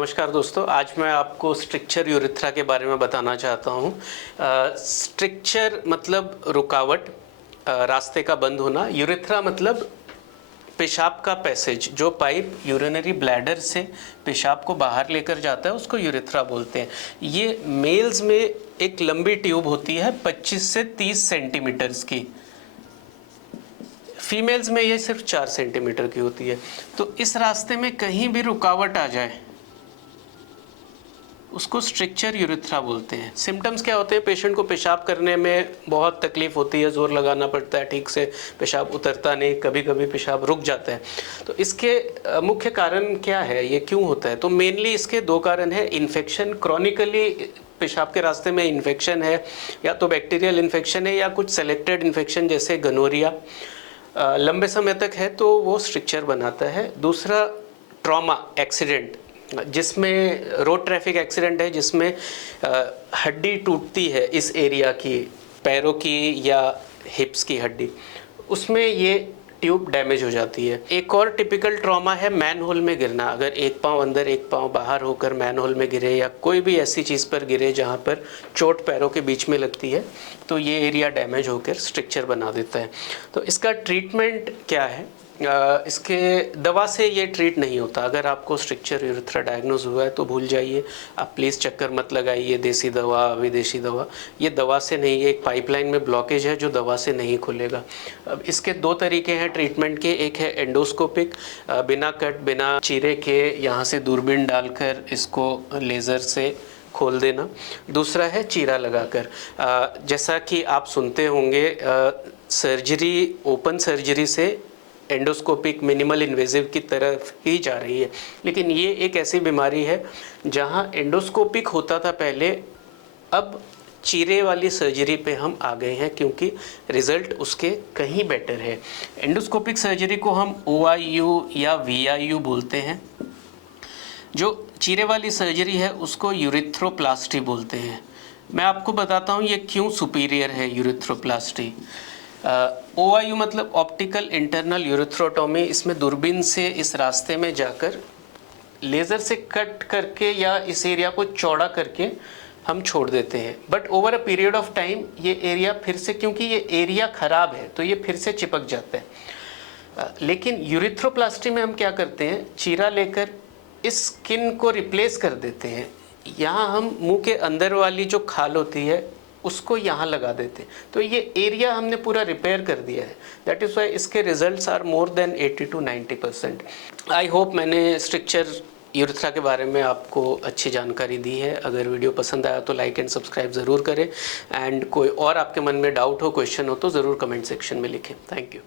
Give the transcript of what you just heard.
नमस्कार दोस्तों, आज मैं आपको स्ट्रिक्चर यूरेथ्रा के बारे में बताना चाहता हूँ। स्ट्रिक्चर मतलब रुकावट, रास्ते का बंद होना। यूरेथ्रा मतलब पेशाब का पैसेज, जो पाइप यूरिनरी ब्लैडर से पेशाब को बाहर लेकर जाता है उसको यूरेथ्रा बोलते हैं। ये मेल्स में एक लंबी ट्यूब होती है 25 से 30 सेंटीमीटर्स की, फीमेल्स में ये सिर्फ 4 सेंटीमीटर की होती है। तो इस रास्ते में कहीं भी रुकावट आ जाए उसको स्ट्रिक्चर यूरेथ्रा बोलते हैं। सिम्टम्स क्या होते हैं? पेशेंट को पेशाब करने में बहुत तकलीफ होती है, ज़ोर लगाना पड़ता है, ठीक से पेशाब उतरता नहीं, कभी कभी पेशाब रुक जाता है। तो इसके मुख्य कारण क्या है, ये क्यों होता है? तो मेनली इसके दो कारण हैं। इन्फेक्शन, क्रॉनिकली पेशाब के रास्ते में इन्फेक्शन है, या तो बैक्टीरियल इन्फेक्शन है या कुछ सेलेक्टेड इन्फेक्शन जैसे गनोरिया लंबे समय तक है तो वो स्ट्रिक्चर बनाता है। दूसरा ट्रॉमा, एक्सीडेंट, जिसमें रोड ट्रैफिक एक्सीडेंट है जिसमें हड्डी टूटती है इस एरिया की, पैरों की या हिप्स की हड्डी, उसमें ये ट्यूब डैमेज हो जाती है। एक और टिपिकल ट्रॉमा है मैन होल में गिरना। अगर एक पाँव अंदर एक पाँव बाहर होकर मैन होल में गिरे या कोई भी ऐसी चीज़ पर गिरे जहाँ पर चोट पैरों के बीच में लगती है तो ये एरिया डैमेज होकर स्ट्रिक्चर बना देता है। तो इसका ट्रीटमेंट क्या है? इसके दवा से ये ट्रीट नहीं होता। अगर आपको स्ट्रिक्चर यूरेथ्रा डायग्नोज हुआ है तो भूल जाइए, आप प्लीज़ चक्कर मत लगाइए देसी दवा विदेशी दवा, ये दवा से नहीं, ये एक पाइपलाइन में ब्लॉकेज है जो दवा से नहीं खुलेगा। अब इसके दो तरीके हैं ट्रीटमेंट के। एक है एंडोस्कोपिक, बिना कट बिना चीरे के यहाँ से दूरबीन डालकर इसको लेज़र से खोल देना। दूसरा है चीरा लगाकर। जैसा कि आप सुनते होंगे, सर्जरी ओपन सर्जरी से एंडोस्कोपिक मिनिमल इन्वेजिव की तरफ ही जा रही है, लेकिन ये एक ऐसी बीमारी है जहां एंडोस्कोपिक होता था पहले, अब चीरे वाली सर्जरी पे हम आ गए हैं क्योंकि रिज़ल्ट उसके कहीं बेटर है। एंडोस्कोपिक सर्जरी को हम OIU या VIU बोलते हैं। जो चीरे वाली सर्जरी है उसको यूरेथ्रोप्लास्टी बोलते हैं। मैं आपको बताता हूँ ये क्यों सुपीरियर है यूरेथ्रोप्लास्टी। OIU मतलब ऑप्टिकल इंटरनल यूरेथ्रोटोमी। इसमें दूरबीन से इस रास्ते में जाकर लेज़र से कट करके या इस एरिया को चौड़ा करके हम छोड़ देते हैं, but over a period of time ये एरिया फिर से, क्योंकि ये एरिया ख़राब है तो ये फिर से चिपक जाता है। लेकिन यूरेथ्रोप्लास्टी में हम क्या करते हैं, चीरा लेकर इस स्किन को रिप्लेस कर देते हैं। यहाँ हम मुंह के अंदर वाली जो खाल होती है उसको यहाँ लगा देते हैं, तो ये एरिया हमने पूरा रिपेयर कर दिया है। दैट इज़ वाई इसके results are more than 80 to 90%। I hope मैंने स्ट्रिक्चर यूरेथ्रा के बारे में आपको अच्छी जानकारी दी है। अगर वीडियो पसंद आया तो लाइक एंड सब्सक्राइब ज़रूर करें, एंड कोई और आपके मन में डाउट हो, क्वेश्चन हो तो ज़रूर कमेंट सेक्शन में लिखें। Thank you.